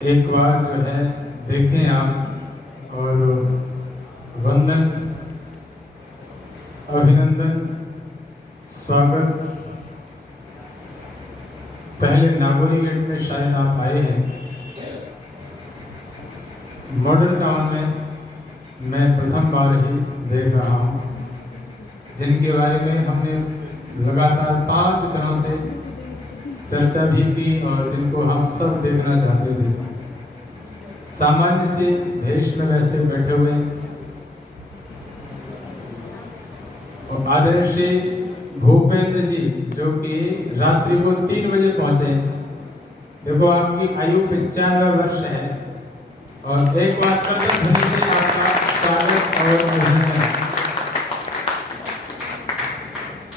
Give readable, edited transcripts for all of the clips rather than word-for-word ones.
एक बार जो है देखें आप और वंदन, अभिनंदन, स्वागत। पहले नागोरी गेट में शायद आप आए हैं। मॉडल टाउन में मैं प्रथम बार ही देख रहा हूँ, जिनके बारे में हमने लगातार 5 दिनों से चर्चा भी की और जिनको हम सब देखना चाहते थे। सामान्य से भेष में वैसे बैठे हुए और आदरणीय भूपेंद्र जी, जो कि रात्रि को 3 बजे पहुंचे। देखो, आपकी आयु 95 वर्ष है और एक बार करतब से आपका स्वागत और अभिनंदन।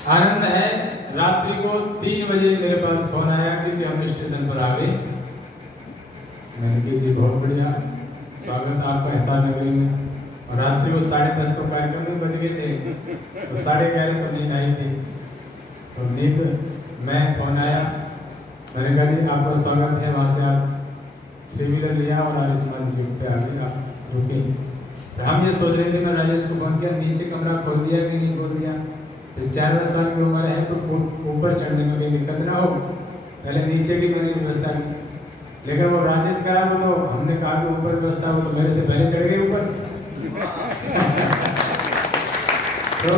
आनंद है। रात्रि को 3 बजे मेरे पास फोन आया कि जी हम स्टेशन पर आ गए। मैंने कहा जी बहुत बढ़िया, स्वागत आपका हिसार नगरी में। और रात्रि को 10:30 तो कार्यक्रम में बज गए थे, तो 11:30 तो नींद आई थी। तो नींद में फोन आया, मैंने कहा जी आपका स्वागत है। वहाँ से आप 3 व्हीलर लिया और आयुष्मान जी पे आ गए, आप रुके। तो हम ये सोच रहे थे, मैं राजेश को फोन किया, नीचे कमरा खोल दिया कि नहीं खोल दिया। 95 साल की उम्र है तो ऊपर चढ़ने में कोई दिक्कत ना हो, पहले नीचे की मैंने व्यवस्था की। लेकिन वो राजेश का है, वो तो हमने कहा कि ऊपर व्यवस्था, वो तो मेरे से पहले चढ़ गए ऊपर। तो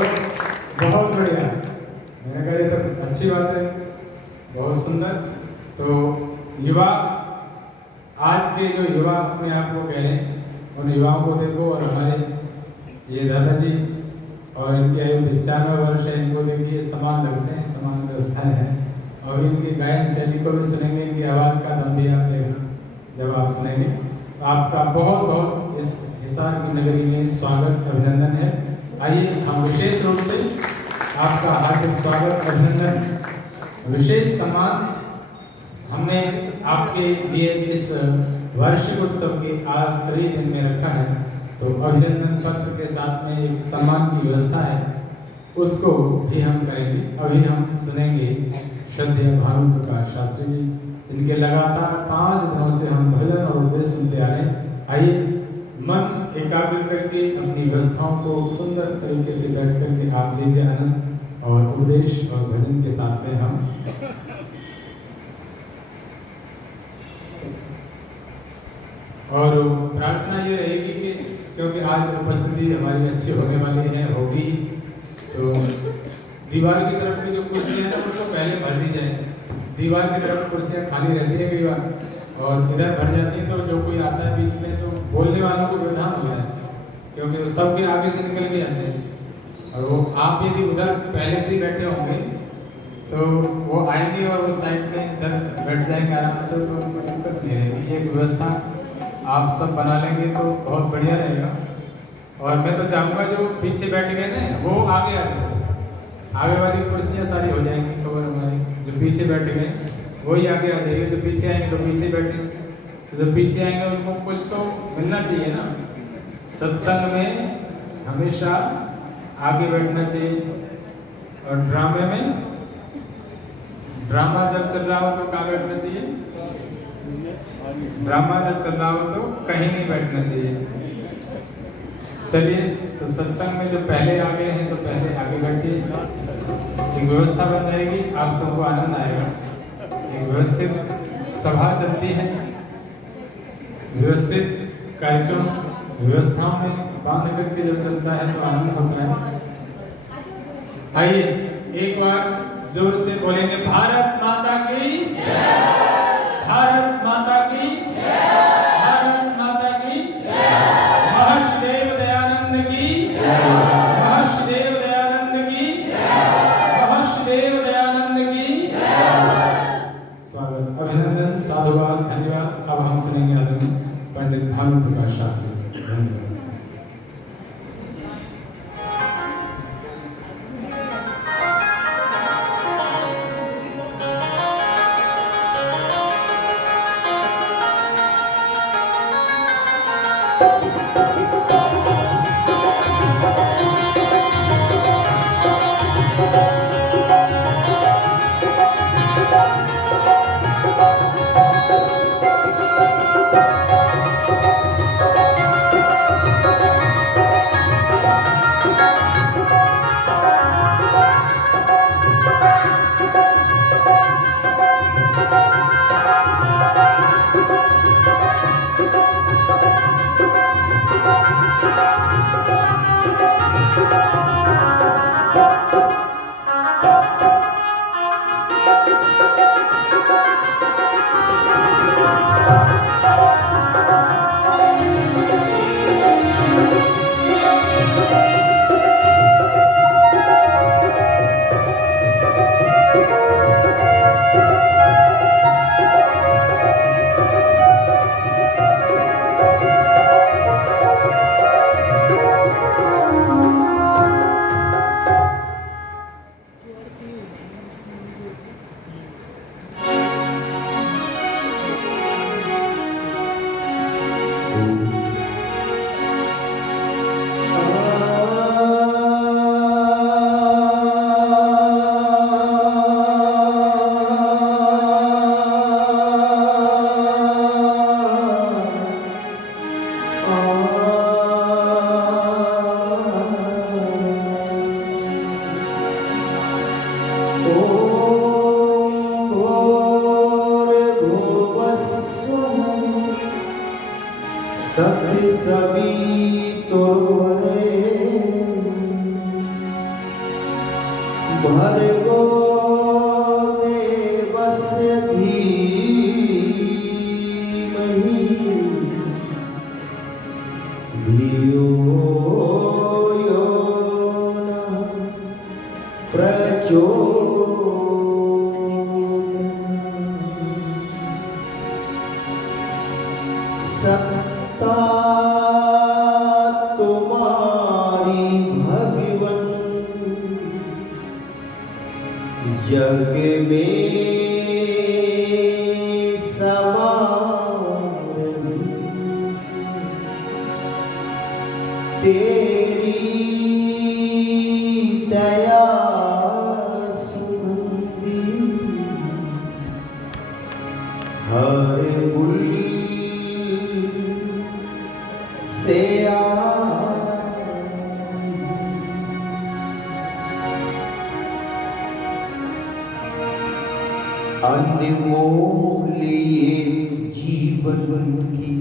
बहुत बढ़िया, मैंने कहा ये तो अच्छी बात है, बहुत सुंदर। तो युवा, आज के जो युवा अपने आप को कह रहे हैं, उन युवाओं को देखो। और हमारे ये दादाजी और इनकी आयु 95 वर्ष है, इनको देखिए समान लगते हैं, समान व्यवस्थाएं हैं। और इनकी गायन शैली को भी सुनेंगे, इनकी आवाज़ का दम भी आप लेना जब आप सुनेंगे। तो आपका बहुत बहुत इस हिसार की नगरी में स्वागत, अभिनंदन है। आइए हम विशेष रूप से आपका हार्दिक स्वागत, अभिनंदन, विशेष सम्मान हमने आपके लिए इस वार्षिक उत्सव के आखिरी दिन में रखा है। तो अभिनंदन पत्र के साथ में एक सम्मान की व्यवस्था है, उसको भी हम करेंगे। अभी हम सुनेंगे श्रद्धेय भानु प्रकाश शास्त्री जी, जिनके लगातार 5 दिनों से हम भजन और उपदेश सुनते आ रहे हैं। आइए मन एकाग्र करके अपनी व्यवस्थाओं को सुंदर तरीके से बैठ करके आप लीजिए आनंद, और उपदेश और भजन के साथ में हम और प्रार्थना ये रहेगी कि क्योंकि आज उपस्थिति हमारी अच्छी होने वाली है, होगी, तो दीवार की तरफ की जो कुर्सियां हैं उनको पहले भर दी जाए। दीवार की तरफ कुर्सियां खाली रहती है कई बार, और इधर भर जाती है, तो जो कोई आता है बीच में तो बोलने वालों को व्यवधान हो जाए, क्योंकि वो सबके आगे से निकल के आते हैं। और वो आप यदि उधर पहले से ही बैठे होंगे तो वो आएंगे और वो साइड में इधर बैठ जाएंगे आराम से, तो उनको दिक्कत नहीं रहेगी। एक व्यवस्था आप सब बना लेंगे तो बहुत बढ़िया रहेगा। और मैं तो चाहूँगा जो पीछे बैठ गए ना वो आगे आ जाए, आगे वाली कुर्सियाँ सारी हो जाएंगी कवर हमारी। जो पीछे बैठे गए वही आगे आ जाएंगे, जो पीछे आएंगे तो पीछे बैठे, तो जो पीछे आएंगे उनको कुछ तो मिलना चाहिए ना। सत्संग में हमेशा आगे बैठना चाहिए। और ड्रामे में, ड्रामा जब चल रहा हो तो कहाँ बैठना चाहिए? ड्रामा जब चल रहा हो तो कहीं नहीं बैठना चाहिए। चलिए, तो सत्संग में जो पहले आ गए हैं तो पहले आगे बैठिए। एक व्यवस्था बन जाएगी, आप सबको आनंद आएगा। एक व्यवस्थित सभा चलती है, व्यवस्थित कार्यक्रम व्यवस्थाओं में बांध करके जब चलता है तो आनंद होता है। आइए एक बार जोर से बोलेंगे, भारत माता की जय, भारत माता की जय, भारत माता की जय, महर्षि देव दयानंद की जय, महर्षि देव दयानंद की जय, महर्षि देव दयानंद की जय। स्वागत, अभिनंदन, साधुवाद, धन्यवाद। अब हम सुनेंगे आदरणीय पंडित भानु प्रकाश शास्त्री। धन्यवाद। भर्गो देवस्य धीमहि धियो यो नः प्रचोदयात्। सत्ता तुम्हारी भगवन जग में समाई, तेरी दया सुगंधी हर गुल से अनमोल ये जीवन की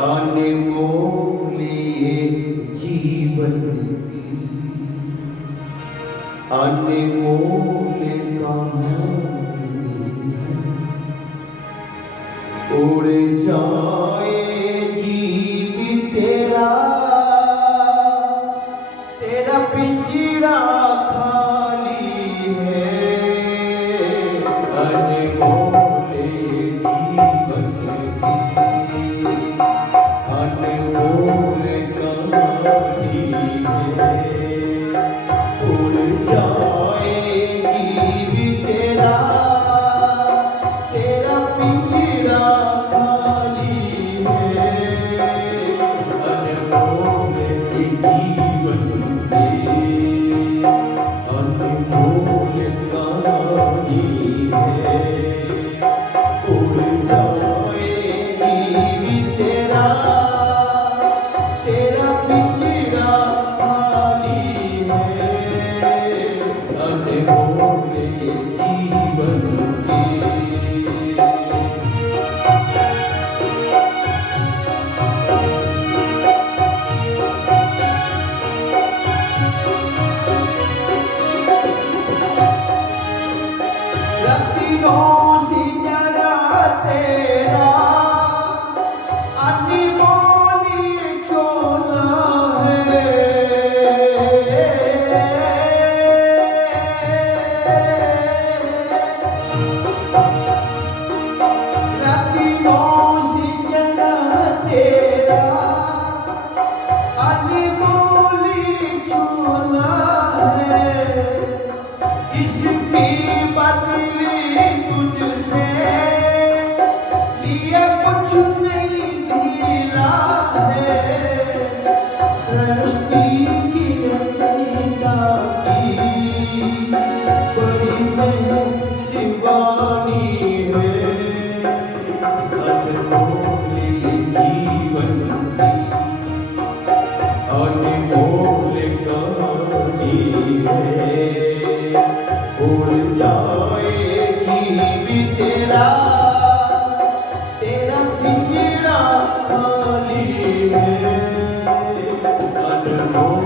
अनमोल ये जीवन की अनमोल उड़ जाए जीव तेरा, तेरा पिंजरा खाली है। अनमोल जीवन की अनमोल कहानी है। उड़ जाए जीव तेरा, तेरा पिंजरा खाली है। अनमोल जीवन के अनमोल कहानी है। उड़ जाए जीव तेरा, तेरा पिंजरा खाली है। अनमोल जीवन के रत्नों से जड़ा तेरा अनमोल चोला है। रत्नों से जड़ा तेरा अनमोल चोला है। इसकी बदली तुझसे लिए कुछ नहीं दिला है। सृष्टि की रचयिता की बड़ी मेहरबानी है। अनमोल जीवन की अनमोल कहानी है। उड़ जाए जीव तेरा, तेरा पिंजरा खाली है। अनमोल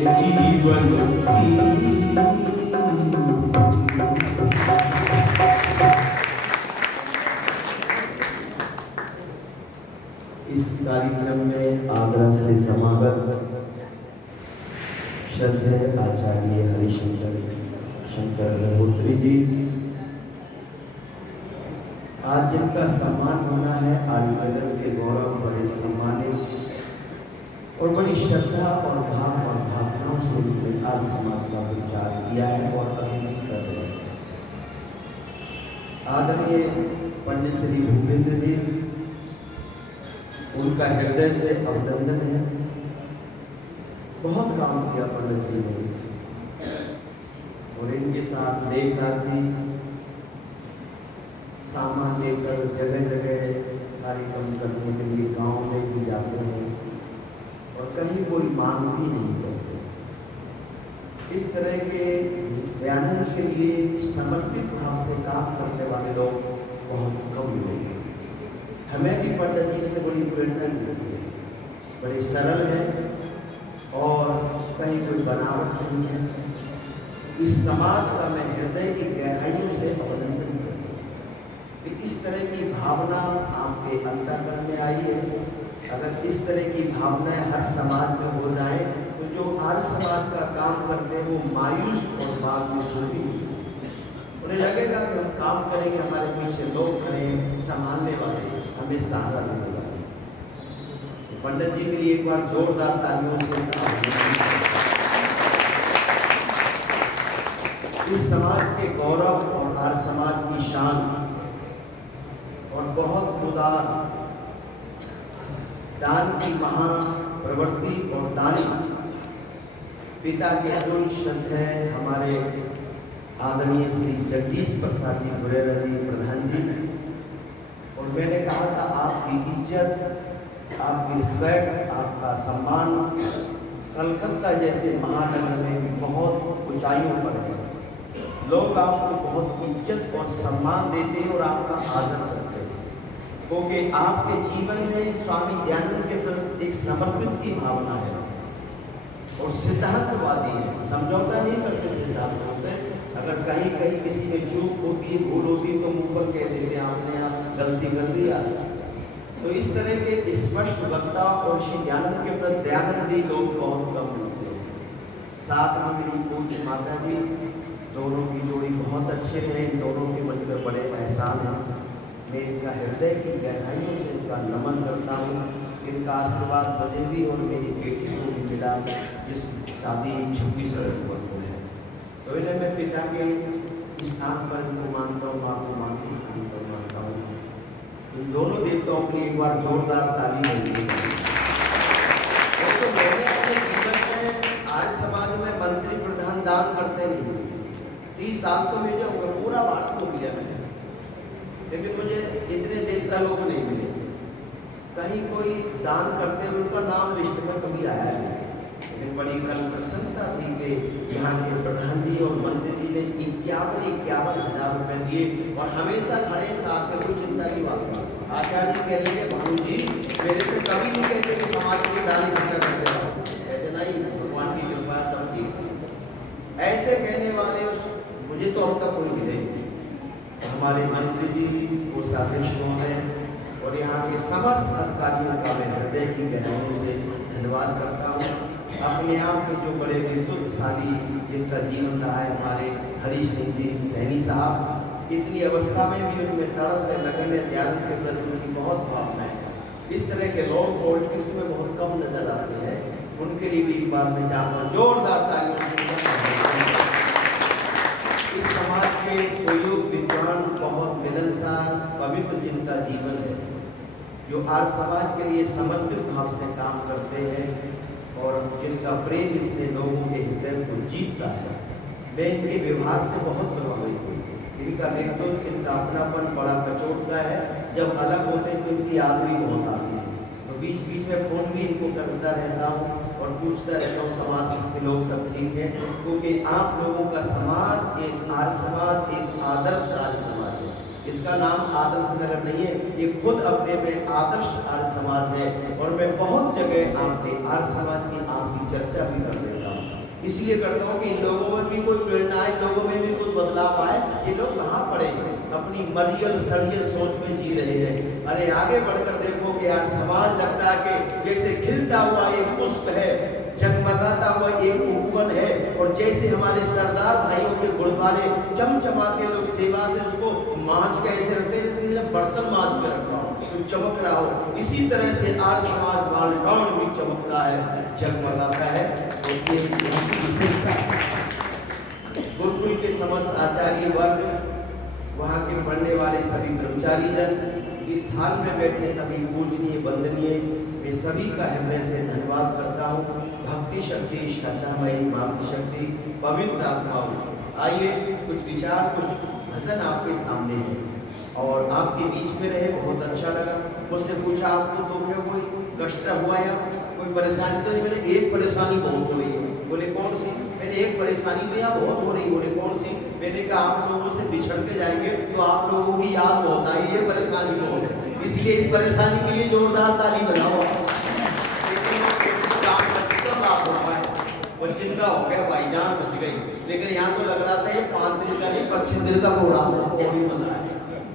जीवन की। इस कार्यक्रम में आगरा से समागत श्रद्धेय आचार्य हरिशंकर अग्निहोत्री जी, आज जिनका सम्मान होना है, आज जगत के गौरव बड़े सम्मानित और बड़ी श्रद्धा और भाव और भावनाओं से उन्होंने आज समाज का प्रचार किया है और अभिनंदन कर रहे हैं। आदरणीय पंडित श्री भूपेंद्र जी, उनका हृदय से अभिनंदन है। बहुत काम किया पंडित जी ने, और इनके साथ लेखराज जी सामान लेकर जगह जगह कार्यक्रम करने के लिए गांव में भी जाते हैं और कहीं कोई मांग भी नहीं करते। इस तरह के दयानंद के लिए समर्पित भाव से काम करने वाले लोग बहुत कम मिलेंगे। हमें भी पंडित जी से बड़ी प्रेरणा मिलती है, बड़े सरल है और कहीं कोई बनावट नहीं है। इस समाज का मैं हृदय की गहराइयों से अभिनंदन करता हूँ कि इस तरह की भावना आपके अंतःकरण में आई है। अगर इस तरह की भावनाएं हर समाज में हो जाए तो जो हर समाज का काम करते हैं वो मायूस और बाद में दुखी, उन्हें लगेगा कि हम काम करेंगे, हमारे पीछे लोग खड़े हैं, संभालने वाले, हमें सहारा देने वाले। पंडित जी के लिए एक बार जोरदार तालियों से। इस समाज के गौरव और हर समाज की शान और बहुत उदार दान की महाप्रवृत्ति और दानी पिता के कुल श्रद्धेय हमारे आदरणीय श्री जगदीश प्रसाद जी गुरेरा जी प्रधान जी। और मैंने कहा था आपकी इज्जत, आपकी रिस्पेक्ट, आपका सम्मान कलकत्ता जैसे महानगर में भी बहुत ऊंचाइयों पर है। लोग आपको बहुत इज्जत और सम्मान देते हैं और आपका आदर करते हैं, क्योंकि आपके जीवन में स्वामी दयानंद के प्रति एक समर्पित की भावना है और सिद्धांतवादी है, समझौता नहीं करते सिद्धांतों से। अगर कहीं कहीं किसी में चूक होती है, भूल होती है तो मुंह पर कह देते हैं आपने आप गलती कर दिया। तो इस तरह के स्पष्ट वक्ता और श्री दयानंद के प्रति दयानंदी लोग बहुत कम मिलते हैं। साथ में मेरी पूज्य माता जी, दोनों की जोड़ी बहुत अच्छे रहे, इन दोनों के मुझ पर बड़े एहसान हैं। मैं इनका हृदय की गहराइयों से इनका नमन करता हूँ। इनका आशीर्वाद मुझे भी और मेरी बेटी को भी मिला, जिस शादी 26 अक्टूबर को है। तो इन्हें मैं पिता के स्थान पर इनको मानता हूँ, माँ को माँ के स्थान पर मानता हूँ। इन दोनों देवताओं के लिए एक बार जोरदार ताली मिलती है। तो मैंने अपने जीवन में आज समाज में मंत्री प्रधान दान करते नहीं, 30 साल तो मैं जाऊँगा, पूरा भारत को मिला मैंने, लेकिन मुझे इतने देवता लोग नहीं मिले। कहीं कोई दान करते हुए उनका नाम लिस्ट में कभी आया नहीं, लेकिन बड़ी कल प्रसन्नता थी कि यहाँ के प्रधान जी और मंत्री जी ने 51 हज़ार रुपये दिए और हमेशा खड़े साथ में, कोई चिंता की बात नहीं। आचार्य जी कह लेंगे भानु जी मेरे से कभी नहीं कहते कि समाज के दान इकट्ठा करते रहो, कहते नहीं, भगवान की कृपा सब ठीक। ऐसे कहने वाले मुझे तो अब तक कोई मिले नहीं। हमारे मंत्री जी, कोषाध्यक्ष महोदय और यहाँ के समस्त अधिकारियों का मैं हृदय की गहराइयों से धन्यवाद करता हूँ। अपने आप में जो बड़े विद्युतशाली जिनका जीवन रहा है, हमारे हरीश सिंह जी सैनी साहब, इतनी अवस्था में भी उनमें तड़प है, लगन है, दयानंद के प्रति उनकी बहुत भावना है। इस तरह के लोग पॉलिटिक्स में बहुत कम नजर आते हैं, उनके लिए भी एक बार मैं चाहता हूँ जोरदार तालियों। इस समाज के सुयोग विद्वान, बहुत मिलनसार, पवित्र जिनका जीवन है, जो आज समाज के लिए समर्पित भाव से काम करते हैं और जिनका प्रेम इसने लोगों के हृदय को जीतता है। मैं इनके व्यवहार से बहुत प्रभावित हूँ। इनका व्यक्तित्व, इनका अपनापन बड़ा कचोटता है। जब अलग होते हैं तो इनकी याद भी बहुत आती है, तो बीच बीच में फ़ोन भी इनको करता रहता हूँ और पूछता रहता हूँ समाज के लोग सब ठीक है, क्योंकि आप लोगों का समाज एक आर्य समाज, एक आदर्श आर्य समाज है। इसका नाम आदर्श नगर नहीं है, ये खुद अपने में आदर्श आर्य समाज है। और मैं बहुत जगह आपके आर्य समाज की आपकी चर्चा भी कर देता हूँ। इसलिए करता हूँ कि इन लोगों में भी कोई प्रेरणा आए, लोगों में भी कोई बदलाव आए। ये लोग कहाँ पड़े हैं, अपनी मरियल सड़ियल सोच में जी रहे हैं। अरे आगे बढ़कर देखो कि आज समाज लगता है कि जैसे खिलता हुआ एक पुष्प है, जगमगाता हुआ एक उपवन है, और जैसे हमारे सरदार भाइयों के गुरुद्वारे चमचमाते लोग सेवा से उसको मांझ के ऐसे रखते हैं जैसे बर्तन मांझ के रखा हो तो चमक रहा हो। इसी तरह से आज समाज मालटाउन भी चमकता है, जगमगाता है। तो ये विशेषता गुरुकुल के समस्त आचार्य वर्ग, वहाँ के पढ़ने वाले सभी कर्मचारी जन, इस हाल में बैठे सभी पूजनीय वंदनीय, मैं सभी का हृदय से धन्यवाद करता हूँ। भक्ति शक्ति, श्रद्धामयी माँ की शक्ति, पवित्र आत्माओं, आइए कुछ विचार, कुछ भजन आपके सामने है और आपके बीच में रहे। बहुत अच्छा लगा। मुझसे पूछा आपको दुख है, कोई कष्ट हुआ या कोई परेशानी? तो मैंने एक परेशानी बहुत हो रही है। बोले कौन सी? मैंने एक परेशानी तो यहाँ बहुत हो रही। बोले कौन सी? मैंने कहा आप लोगों से बिछड़ के जाएंगे तो आप लोगों की याद बहुत आई, ये परेशानी बहुत है। इसलिए इस परेशानी के लिए जोरदार ताली बजाओ। वो जिंदा हो गया, भाईजान बच गई। लेकिन यहाँ तो लग रहा था ये 5 दिन का नहीं 25 दिन का प्रोग्राम होना है।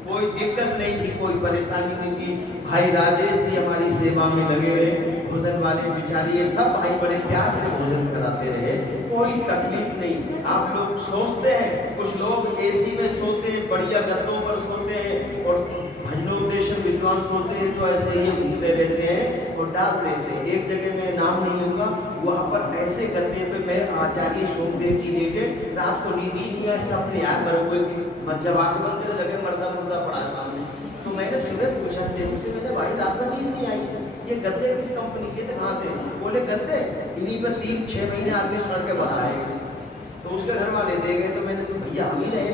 कोई दिक्कत नहीं थी, कोई परेशानी नहीं थी। भाई राजेश जी हमारी सेवा में लगे रहे, भोजन वाले बेचारे, ये सब भाई बड़े प्यार से भोजन कराते रहे, कोई तकलीफ नहीं। आप लोग सोचते हैं, कुछ लोग एसी में सोते हैं, बढ़िया गद्दों पर सोते हैं, और भजनोद्देश्य विद्वान सोते हैं तो ऐसे ही घूमते रहते हैं और डाल देते हैं। एक जगह मैं नाम नहीं लूँगा, वहाँ पर ऐसे गद्दे पे मैं आचार्य सोमदेव की लेटे, रात को नींद ही नहीं आया, सपने आया बरोबर की। जब आँख बंद करे लगे मर्दा मुर्दा पड़ा सामने। तो मैंने सुबह पूछा सेवक से, मैंने भाई रात को नींद नहीं आई, ये गद्दे किस कंपनी के थे, कहाँ थे? बोले गद्दे इन्हीं पर 3-6 महीने आदमी सड़ के बनाए। तो उसके घर वाले दे गए। तो मैंने तो भैया हम ही रहे,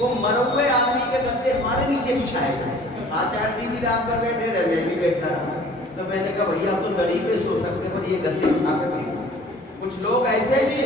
वो मरे हुए आदमी के गद्दे हमारे नीचे बिछाए गए। आचार्य जी भी रात में बैठे रहे, मैं भी बैठा रहा। तो मैंने कहा भैया आप तो दरी पे सो सकते, पर ये गद्दे उठा कर भी। कुछ लोग ऐसे भी,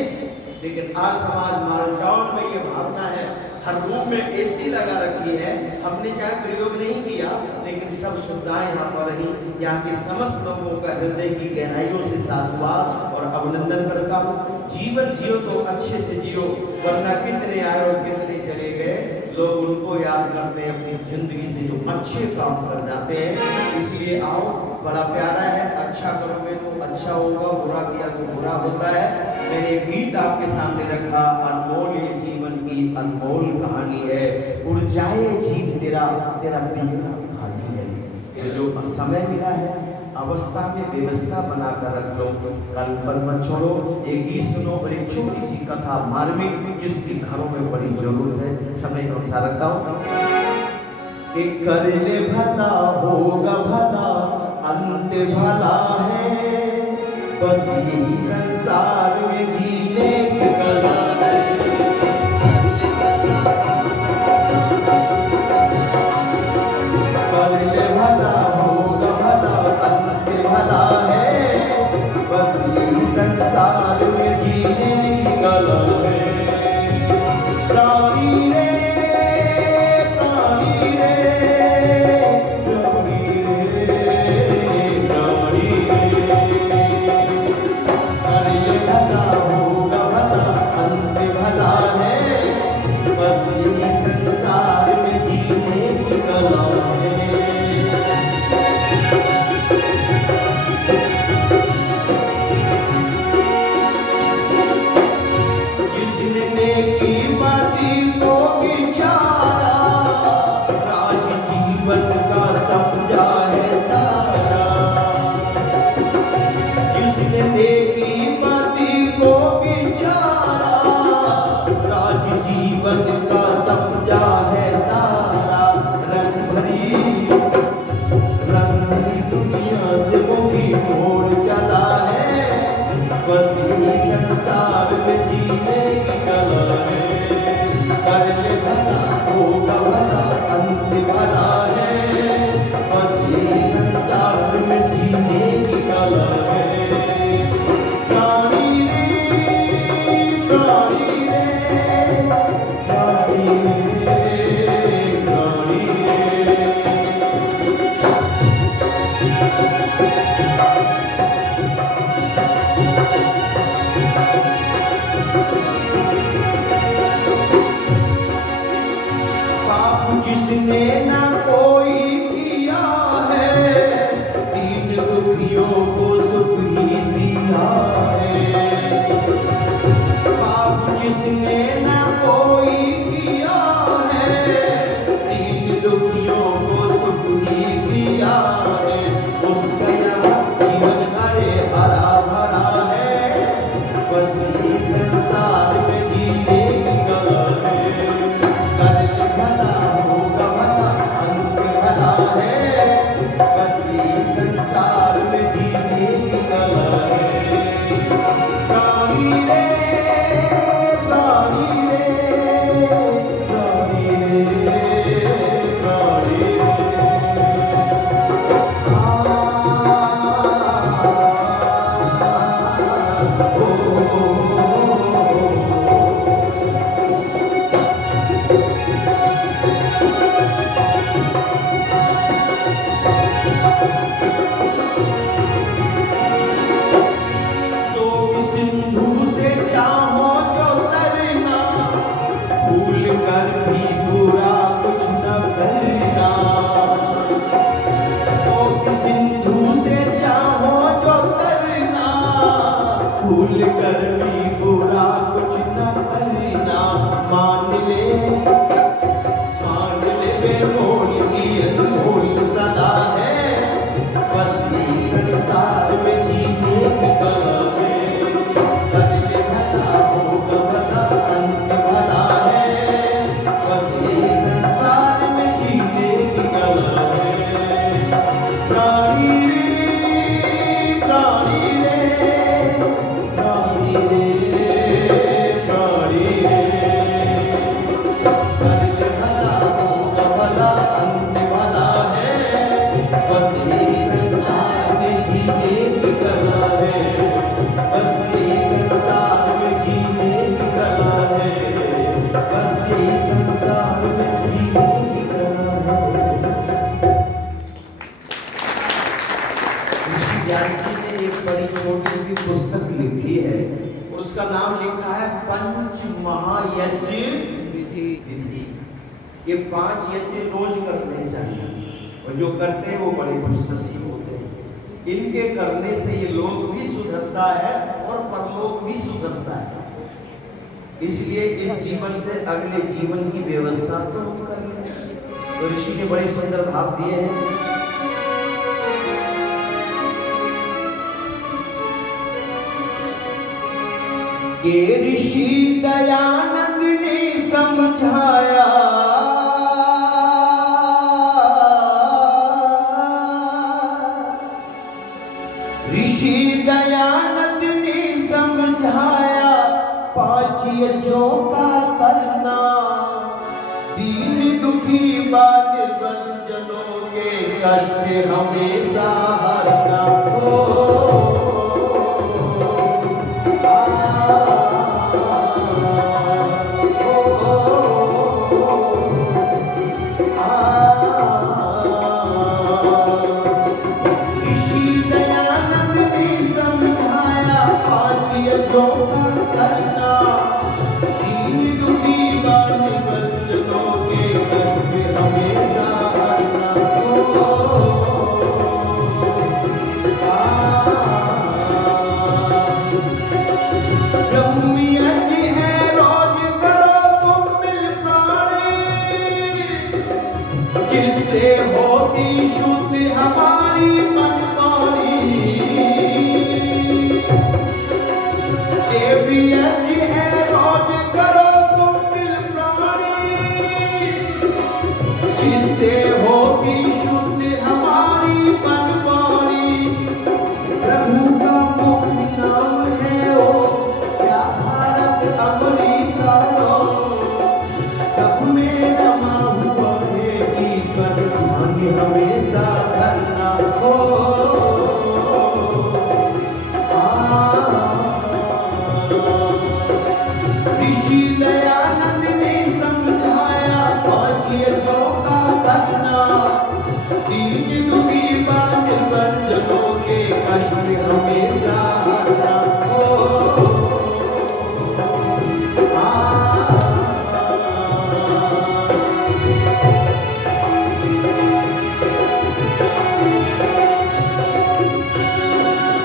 लेकिन आज समाज मालटाउन में ये भावना है, हर रूम में एसी लगा रखी है। हमने चाहे प्रयोग नहीं किया, लेकिन सब सुविधाएं यहाँ पर रही। यहाँ के समस्त लोगों का हृदय की गहराइयों से साधुवाद और अभिनंदन करता हूँ। जीवन जियो तो अच्छे से जियो, वरना कितने आए और कितने चले गए। लोग उनको याद करते हैं अपनी जिंदगी से जो अच्छे काम कर जाते हैं। इसलिए आओ, बड़ा प्यारा है, अच्छा करोगे तो अच्छा होगा, बुरा किया तो बुरा होता है। मैंने एक गीत आपके सामने रखा, अनमोल ये जीवन की अनमोल कहानी है, उड़ जाए जीव तेरा तेरा पिंजरा खाली है। तो जो समय मिला है अवस्था में व्यवस्था बनाकर रख लो, कल पर मत छोड़ो। एक गीत सुनो और एक छोटी सी कथा मार्मिक, जिसकी घरों में बड़ी जरूरत है। समय के अनुसार रखता हूँ कि कर ले भला होगा भला, अंत भला है, बस यही संसार में जीने की कला है। कर ले भला होगा भला, अंत भला है, बस यही संसार में जीने की कला है। प्राणी रे प्राणी रे प्राणी रे प्राणी रे, कर ले कर भी बुरा कुछ न करना, मान ले बेमोल की अनमोल सदा है, बस ये संसार में जीने की कला है, कर ले भला होगा भला अंत भला है, बस ये संसार में जीने की कला है। प्राणी रे प्राणी रे प्राणी रे प्राणी रे, कर ले भला होगा भला अंत भला है, बस ये संसार में जीने की कला है, बस ये संसार में जीने की कला है, बस ये संसार में जीने की कला है। ऋषि जानकी ने एक बड़ी छोटी सी पुस्तक लिखी है और उसका नाम लिखा है पंच महायज्ञ विधि। ये 5 यज्ञ रोज करने चाहिए और जो करते हैं वो बड़े खुशनसीब होते हैं। इनके करने से ये लोक भी सुधरता है और परलोक भी सुधरता है। इसलिए इस जीवन से अगले जीवन की व्यवस्था तो हम कर लें। तो ऋषि ने बड़े सुंदर भाव दिए हैं। के ऋषि दयानंद ने समझाया, ऋषि दयानंद ने समझाया, 5 यज्ञों का करना, दीन दुखी बाल बंजनों के कष्ट हमेशा हरना। जिससे होती शुद्ध हमारी मनमानी, देवी यज्ञ है रोज करो तुम मिल प्राणी, जिससे होती शुद्ध हमारी मनमानी। प्रभु का मुक्ति नाम है ओ, क्या भारत अमेरिका लो, सब में रमा हुआ हमेशा करना हो। ऋषि दयानंद ने समझाया, 5 यज्ञों का करना, दीन दुखी बाल बंजनों के कष्ट हमेशा हरना हो।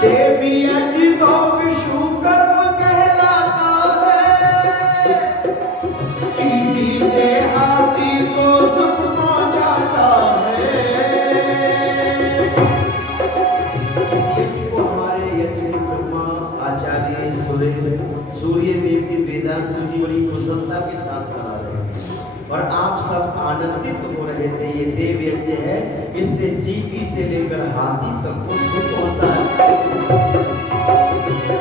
देवी यज्ञ तो विश्वकर्म कहलाता है, चींटी से हाथी को सुख पहुंचाता है। इस यज्ञ को हमारे यज्ञ ब्रह्मा आचार्य सूर्य देव वेदांशु जी बड़ी कुशलता के साथ करा रहे हैं और आप सब आनंदित हो रहे थे। ये देव यज्ञ है, इससे चींटी से लेकर हाथी तक को सुख पहुंचता है।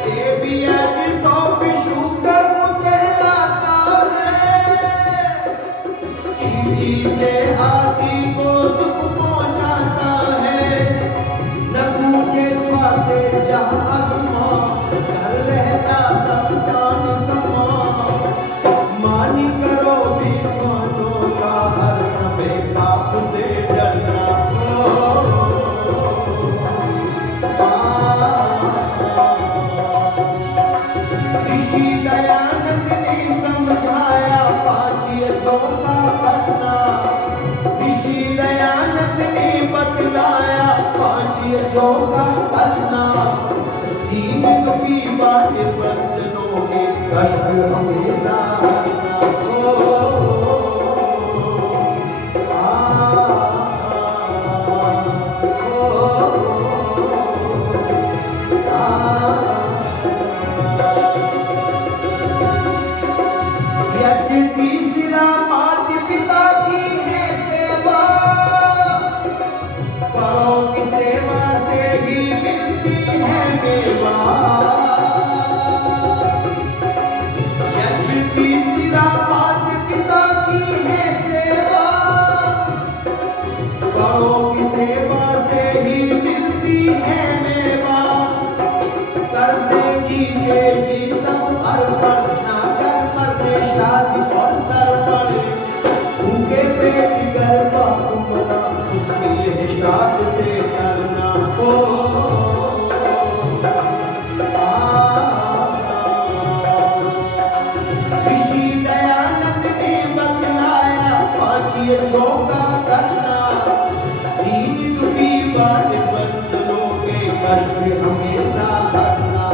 देवी यज्ञ तो विश्वकर्म कहलाता है, चींटी से हाथी को सुख पहुंचाता है। नगु के श्वासे जहाँ आसमां, घर रहता शमशान समा, मानी करो भी मानो का हर समय पाप से डरना। ऋषि दयानंद ने समझाया, 5 यज्ञों का करना, ऋषि दयानंद ने बतलाया, 5 यज्ञों का करना, दीन दुखी बाल बंजनों कष्ट हमेशा तीसरा माता पिता की है सेवा, बड़ों की सेवा से ही मिलती है मेवा। तीसरा माता पिता की है सेवा, बड़ों की सेवा से ही मिलती है मेवा। कर देगी देगी सब अर्पण, ना कर मरने शादी और तर्पण। भूखे पेट गरबा उमरा, मुश्किल है श्राद्ध से करना। ऋषि दयानंद ने बतलाया 5 योगा करना। दीन दुखी वाले बंधनों के कष्ट हमेशा हरना।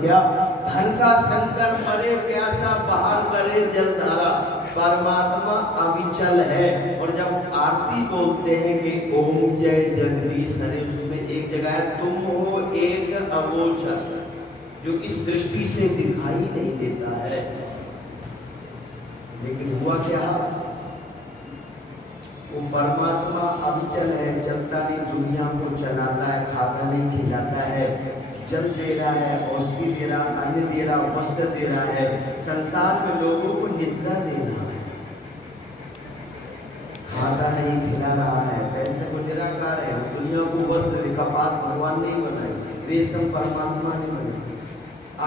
क्या घर का संकर मरे प्यासा, बाहर करे जलधारा। परमात्मा अविचल है। और जब आरती बोलते हैं कि ओम जय जगदीश हरे, उसमें एक जगह है तुम हो एक अगोचर, जो इस दृष्टि से दिखाई नहीं देता है। लेकिन हुआ क्या, वो परमात्मा अविचल है, चलता नहीं, दुनिया को चलाता है, खाता नहीं खिलाता है, जल दे रहा है, औषधि दे रहा, अन्न दे रहा, वस्त्र दे रहा है, संसार में लोगों को निद्रा दे रहा है, खाता नहीं खिला रहा है, पहले वो निराकार है, दुनिया को वस्त्र दे। कपास भगवान ने बनाई, रेशम परमात्मा ने बनाई।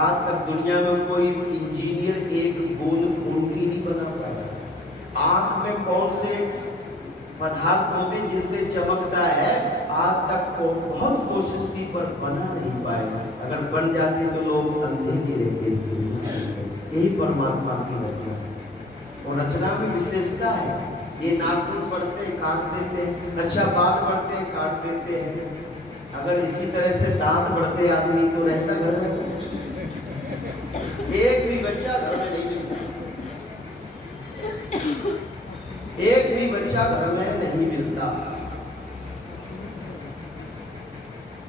आज तक दुनिया में कोई इंजीनियर एक बूंद खून की नहीं बना पाया। आंख में कौन से पदार्थ होते जिससे चमकता है, आज तक को बहुत कोशिश की पर बना नहीं पाए। अगर बन जाते तो लोग अंधे भी रहते इस दुनिया में। यही परमात्मा की रचना है। और रचना में विशेषता है, ये नाखून बढ़ते काट देते हैं, अच्छा बाल बढ़ते काट देते हैं। अगर इसी तरह से दांत बढ़ते आदमी तो रहता घर में, एक भी बच्चा घर में नहीं मिलता, एक भी बच्चा घर में नहीं मिलता।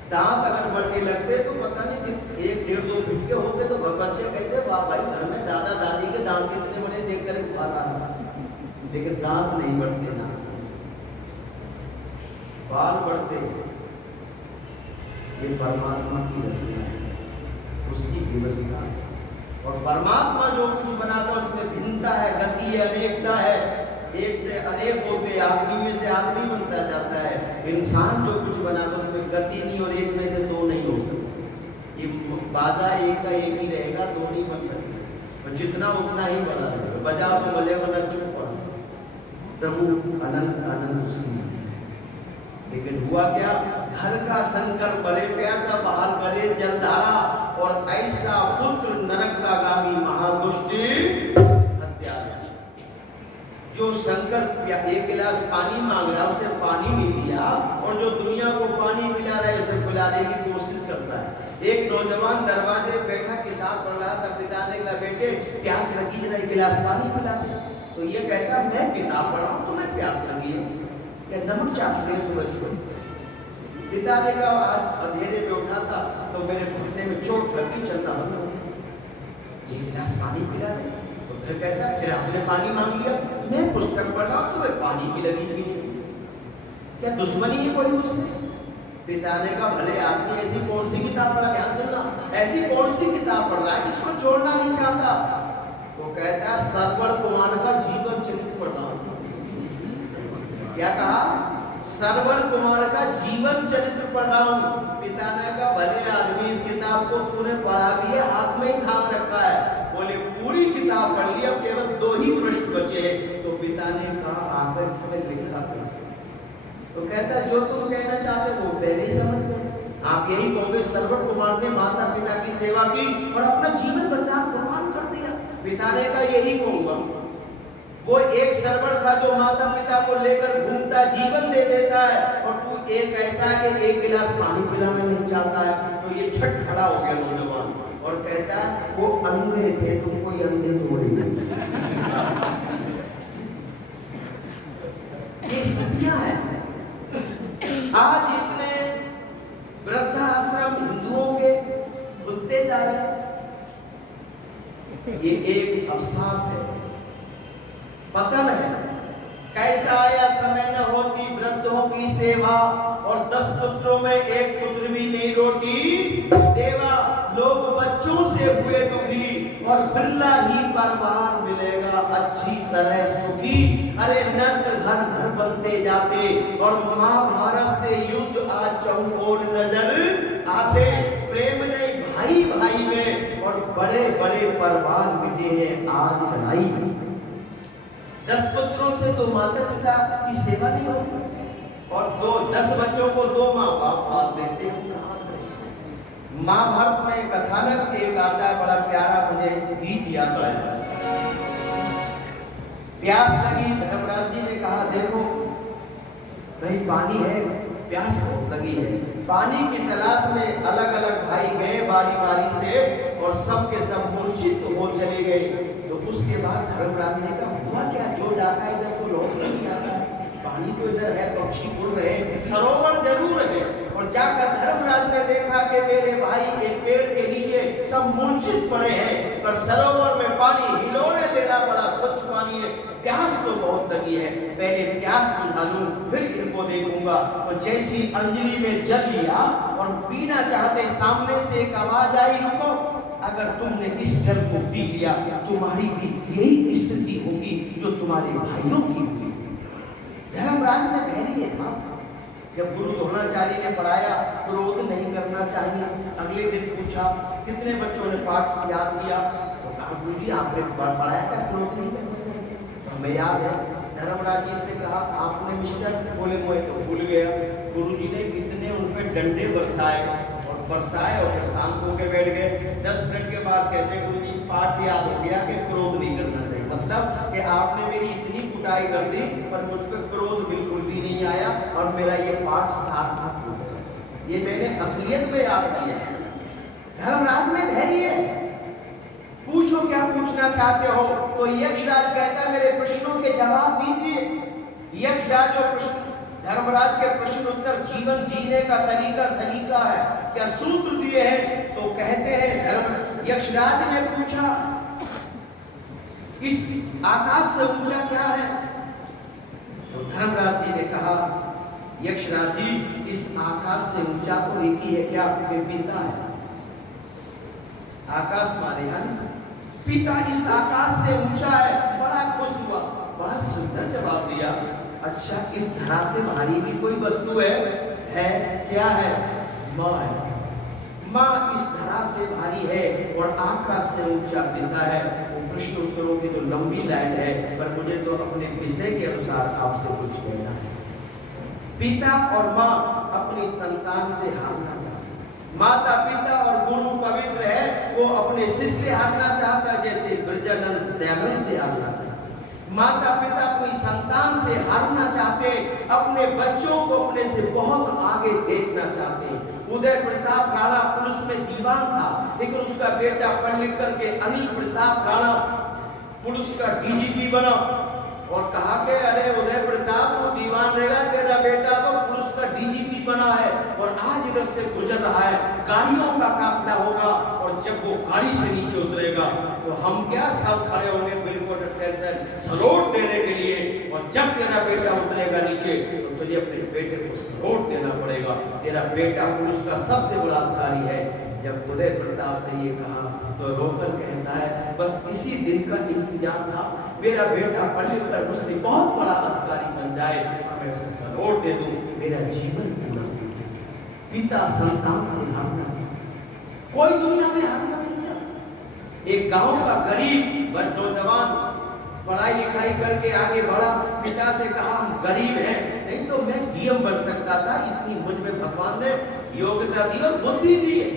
दांत अगर बढ़ने लगते तो पता नहीं कि 1-1.5-2 फीट के होते तो बच्चे कहते वाह भाई घर में दादा दादी के दांत कितने बड़े, देखकर बुखार आ रहा। लेकिन दांत नहीं बढ़ते ना, बाल बढ़ते। ये परमात्मा की रचना है, उसकी व्यवस्था है। और परमात्मा जो कुछ बनाता है उसमें भिन्नता है, गति है, अनेकता है। एक से अनेक होते, आदमी में से आदमी बनता जाता है। इंसान जो कुछ बनाता है उसमें गति नहीं, और एक में से 2 नहीं हो सकते। ये बाजा एक का एक ही रहेगा, 2 नहीं बन सकते। और जितना उतना ही बड़ा रहेगा, बजा तो बजे वरना चुप पड़ा। प्रभु अनंत आनंद उसकी है। लेकिन हुआ क्या, घर का संकर बले प्यासा, बाहर बले जलधारा। और ऐसा पुत्र नरक का गामी महादुष्टी हत्यारा। जो शंकर एक गिलास पानी मांग रहा है, उसे पानी नहीं दिया, और जो दुनिया को पानी पिला रहा है उसे पिलाने की कोशिश करता है। एक नौजवान दरवाजे बैठा किताब पढ़ रहा था, पिता ने कहा बेटे प्यास लगी, जरा एक गिलास पानी पिला दे। तो ये कहता मैं किताब पढ़ रहा हूँ, तुम्हें प्यास लगी है, क्या नमक चाट लिया सुबह सुबह। पिता ने कहा आज अंधेरे में उठा था तो मेरे घुटने में चोट लगी, चलना बंद हो गया, एक गिलास पानी पिला दे। तो फिर कहता फिर आपने पानी मांग लिया, मैं पुस्तक पढ़ रहा हूँ तुम्हें पानी की लगी पीने, क्या दुश्मनी है कोई मुझसे। पिता ने कहा भले आदमी ऐसी कौन सी किताब पढ़ा, ध्यान सुनना, ऐसी कौन सी किताब पढ़ रहा है जिसको छोड़ना नहीं चाहता। वो कहता है सरवर कुमार का जीवन चरित्र पढ़ रहा हूं। क्या कहा, सरवर कुमार का जीवन चरित्र पढ़ रहा हूं। पिता ने कहा भले आदमी इस किताब को तूने पढ़ा भी है, हाथ में ही थाम रखा है। बोले पूरी किताब पढ़ ली, अब केवल 2 ही पृष्ठ बचे। तो पिता ने कहा आकर इसमें लिखा था। तो कहता जो तुम कहना चाहते वो पहले ही समझ गए, आप यही कहोगे सर्वण कुमार ने माता पिता की सेवा की और अपना जीवन बलिदान कुर्बान कर दिया। पिता ने कहा यही कहूंगा। वो एक सर्वण था जो माता पिता को लेकर घूमता, जीवन दे देता है, और तू एक ऐसा है कि एक गिलास पानी पिलाना नहीं चाहता है। तो ये छठ खड़ा हो गया नौजवान और कहता है वो अंधे थे, तुम कोई अंधे थोड़ी नहीं। ये स्थितियां हैं। आज इतने वृद्धाश्रम हिंदुओं के खुलते जा रहे हैं। ये एक अवसाद है, पतन है। कैसा आया समय न होती वृद्धों की सेवा, और 10 पुत्रों में एक पुत्र भी नहीं रोटी देवा। लोग बच्चों से हुए दुखी, और बिरला ही परिवार मिलेगा अच्छी तरह सुखी। अरे नर्क घर घर बनते जाते, और महाभारत से युद्ध आज चौकोर नजर आते। प्रेम नहीं भाई भाई में, और बड़े बड़े परिवार मिटे हैं आज लड़ाई में। 10 पुत्रों से तो माता पिता की सेवा नहीं होती, और 10 बच्चों को 2 माँ बाप पाल देते हैं। महाभारत में कथानक एक आता है, बड़ा प्यारा, मुझे गीत याद आया। प्यास लगी, धर्मराज जी ने कहा देखो भाई पानी है, प्यास बहुत लगी है। पानी की तलाश में अलग अलग भाई गए बारी बारी से, और सब के सब मूर्छित हो चले गए। तो उसके बाद धर्मराज ने कहा हुआ क्या, जो जाता है इधर तो लौट नहीं आता है, पानी तो इधर है, पक्षी उड़ रहे, सरोवर जरूर है। और जाकर धर्मराज ने देखा कि मेरे भाई एक पेड़ के नीचे सब मूर्छित पड़े हैं, पर सरोवर में पानी हिलोने दे रहा, बड़ा स्वच्छ पानी है। प्यास तो बहुत लगी है, पहले प्यास बुझा लूं फिर इनको देखूंगा। और जैसी अंजलि में जल लिया और पीना चाहते, सामने से एक आवाज आई, रुको, अगर तुमने इस जल को पी लिया तुम्हारी भी यही स्थिति होगी जो तुम्हारे भाइयों की हुई। धर्मराज में धैर्य था। जब गुरु द्रोणाचार्य ने पढ़ाया क्रोध नहीं करना चाहिए, अगले दिन पूछा कितने बच्चों ने पाठ याद किया, तो कहा गुरु जी आपने पढ़ाया था क्रोध नहीं करना चाहिए, तो हमें याद है। धर्मराज जी से कहा आपने मिस्टर, बोले मैं तो भूल गया। गुरु जी ने कितने उन पर डंडे बरसाए और फिर शांत होकर बैठ गए। 10 मिनट के बाद कहते गुरु जी पाठ याद हो गया कि क्रोध नहीं करना चाहिए। मतलब कि आपने मेरी इतनी कुटाई कर दी पर मुझ पर क्रोध बिल्कुल भी नहीं आया, और मेरा ये पाठ सार्थक हो गया। ये मैंने असलियत में याद किया। धर्मराज में धैर्य है। पूछो क्या पूछना चाहते हो, तो यक्षराज कहता है मेरे प्रश्नों के जवाब दीजिए। यक्षराज जो प्रश्न, धर्मराज के प्रश्न उत्तर जीवन जीने का तरीका सलीका है, क्या सूत्र दिए हैं। तो कहते हैं यक्षराज ने पूछा इस आकाश से ऊंचा क्या है। तो धर्मराज जी ने कहा यक्षराज जी इस आकाश से ऊंचा तो एक ही है, क्या आपके पिता है। आकाश माने पिता इस आकाश से ऊंचा है। बड़ा खुश हुआ, बड़ा सुंदर जवाब दिया। अच्छा इस धरा से भारी भी कोई वस्तु है क्या है। माँ है, माँ इस धरा से भारी है और आकाश से ऊंचा पिता है। वो प्रश्न उत्तरों की तो लंबी लाइन है, पर मुझे तो अपने विषय के अनुसार आपसे कुछ कहना है। पिता और माँ अपनी संतान से हारना चाहते, माता पिता और गुरु पवित्र है, वो अपने शिष्य से हारना चाहता है, जैसे ब्रजानंद दयानंद से हारना चाहता है। माता पिता अपनी संतान से हारना चाहते, अपने बच्चों को अपने से बहुत आगे देखना चाहते। उदय प्रताप राणा पुलिस में दीवान था, लेकिन उसका बेटा पढ़ लिख करके अनिल प्रताप राणा पुलिस का डीजीपी बना, और कहा कि अरे उदय प्रताप वो दीवान रहेगा, तेरा बेटा तो पुलिस का डीजीपी बना है और आज इधर से गुजर रहा है, गाड़ियों का काफिला होगा, और जब वो गाड़ी से नीचे उतरेगा तो हम क्या सब खड़े होंगे बिल्कुल सलोट देने के लिए, और जब तेरा बेटा उतरेगा नीचे तो तुझे अपने बेटे को सलोट देना पड़ेगा, तेरा बेटा पुलिस का सबसे बड़ा अधिकारी है। जब उदय प्रताप से ये कहा तो रोकर कहता है बस इसी दिन का इंतजार था, मेरा बेटा पढ़ लिख कर मुझसे बहुत बड़ा अधिकारी बन जाए, मैं उसे सलोट दे दूं, मेरा जीवन पूरा। पिता संतान से हारना चाहिए, कोई दुनिया में हारना नहीं चाहता। एक गांव का गरीब नौजवान पढ़ाई लिखाई करके आगे बढ़ा, पिता से कहा हम गरीब हैं नहीं तो मैं डीएम बन सकता था। इतनी मुझ में भगवान ने योग्यता दी और बुद्धि दी है,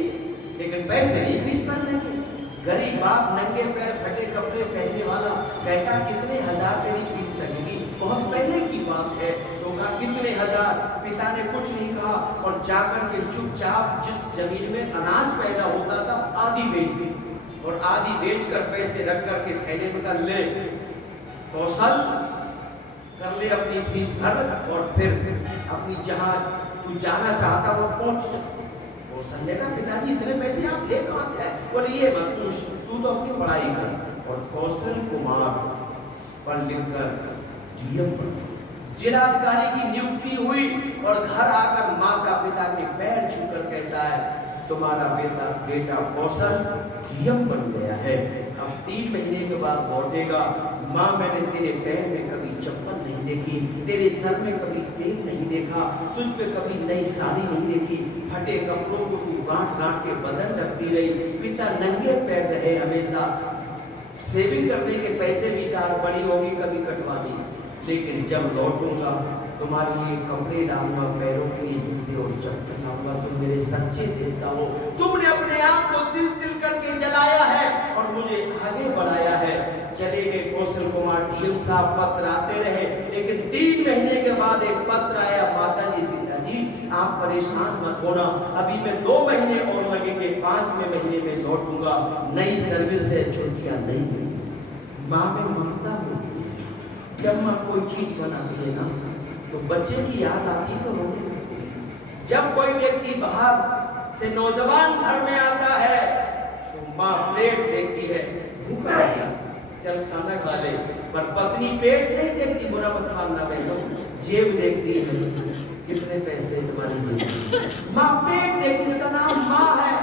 लेकिन पैसे नहीं फीस भरने के। गरीब बाप नंगे पैर फटे कपड़े पहनने वाला कहता कितने हजार तेरी फीस लगेगी, बहुत पहले की बात है। तो कहा कितने हजार। पिता ने कुछ नहीं कहा और जाकर के चुपचाप जिस जमीन में अनाज पैदा होता था आधी बेच दी और आधी बेचकर पैसे रख करके थैले में कर ले कौशल कर ले अपनी फीस भर और फिर अपनी जहां तू जाना चाहता वो पहुंच जा। कौशल ने कहा पिताजी इतने पैसे आप ले कहां से आए? बोले ये मत पूछ, तू तो अपनी पढ़ाई कर। और कौशल कुमार पढ़ लिख कर डीएम बन, जिलाधिकारी की नियुक्ति हुई और घर आकर माता पिता के पैर छूकर कहता है तुम्हारा बेटा कौशल डीएम बन गया है, अब 3 महीने के बाद लौटेगा। माँ मैंने तेरे पैर में कभी चप्पल नहीं देखी, तेरे सर में कभी तेल नहीं देखा, तुझ पे कभी नई साड़ी नहीं देखी, फटे कपड़ों को तू गांठ गांठ के बदन ढकती रही। पिता नंगे पैर रहे हमेशा, सेविंग करने के पैसे भी दार बड़ी होगी कभी कटवा दी, लेकिन जब लौटूंगा तुम्हारे लिए कपड़े लाऊंगा, पैरों के लिए जूते और चप्पल लाऊंगा, तुम मेरे सच्चे देवता हो। तुमने अपने आप को तिल तिल करके जलाया है और मुझे आगे बढ़ाया है। चले गए कौशल कुमार डीएम साहब, पत्र आते रहे, लेकिन 3 महीने के बाद एक पत्र आया, माता जी पिताजी आप परेशान मत होना, अभी मैं 2 महीने और लगेंगे, 5वें महीने में लौटूंगा, नई सर्विस है, छुट्टियां नहीं मिली। माँ में ममता होती है, जब माँ कोई चीज बनाती है ना तो बच्चे की याद आती तो रोने लगती है। जब कोई व्यक्ति बाहर से नौजवान घर में आता है तो माँ प्लेट देखती है, भूखा है चल खाना खा ले, पर पत्नी पेट नहीं देखती, बुरा मत खाना बहनों, जेब देखती है कितने पैसे तुम्हारी जेब। माँ पेट देखती, इसका नाम माँ है,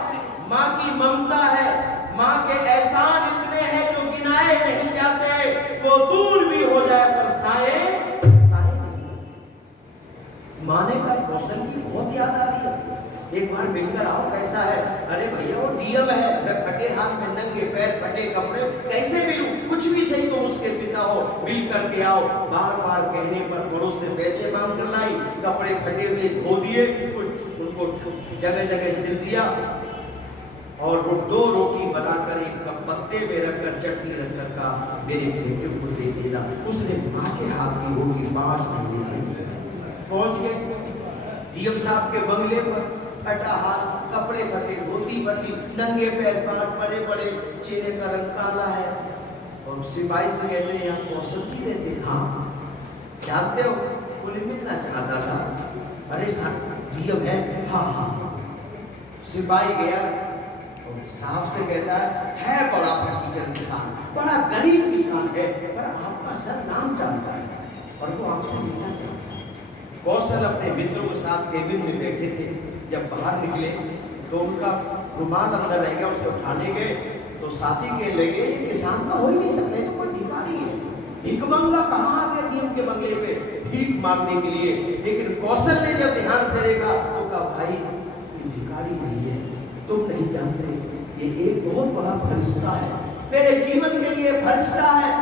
माँ की ममता है, माँ के एहसान इतने हैं जो गिनाए नहीं जाते, वो दूर भी हो जाए पर साए माने का कौशल की बहुत याद आ रही है। एक बार मिलकर आओ, कैसा है? अरे भैया वो डीएम है, मैं फटे हाथ में नंगे पैर फटे कपड़े कैसे मिलूं? कुछ भी सही तो उसके पिता हो, मिल करके आओ। बार बार कहने पर पड़ोस से पैसे मांग कर लाई, कपड़े फटे हुए धो दिए, उनको जगह जगह सिल दिया और 2 रोटी बनाकर एक कप पत्ते में रखकर चटनी रखकर का मेरे बेटे को दे देना। उसने माँ के हाथ की रोटी 5 महीने से पहुंच गए डीएम साहब के बंगले पर, फटा हाथ, कपड़े फटे, धोती फटी, नंगे पैर, बाल बड़े बड़े, चेहरे का रंग काला है। और सिपाही से कहते हैं यहाँ कौशल की रहते? हाँ जानते हो, बोले मिलना चाहता था। अरे डीएम है? हाँ हाँ। सिपाही गया, साहब से कहता है बड़ा फकीर किसान, बड़ा गरीब किसान है, पर आपका सर नाम जानता है और वो आपसे मिलना चाहता है। कौशल अपने मित्रों के साथ केबिन में बैठे थे, जब बाहर निकले तो उनका रुमाल अंदर रह गया, उसे उठाने गए तो साथी के लगे ये किसान तो हो ही नहीं सकते, तो कोई भिखारी है, भिखमंगा कहाँ आ गया डीएम के बंगले पे भीख मांगने के लिए। लेकिन कौशल ने जब ध्यान से देखा तो कहा भाई ये भिखारी नहीं है, तुम नहीं जानते, ये एक बहुत बड़ा फरिश्ता है, मेरे जीवन के लिए फरिश्ता है।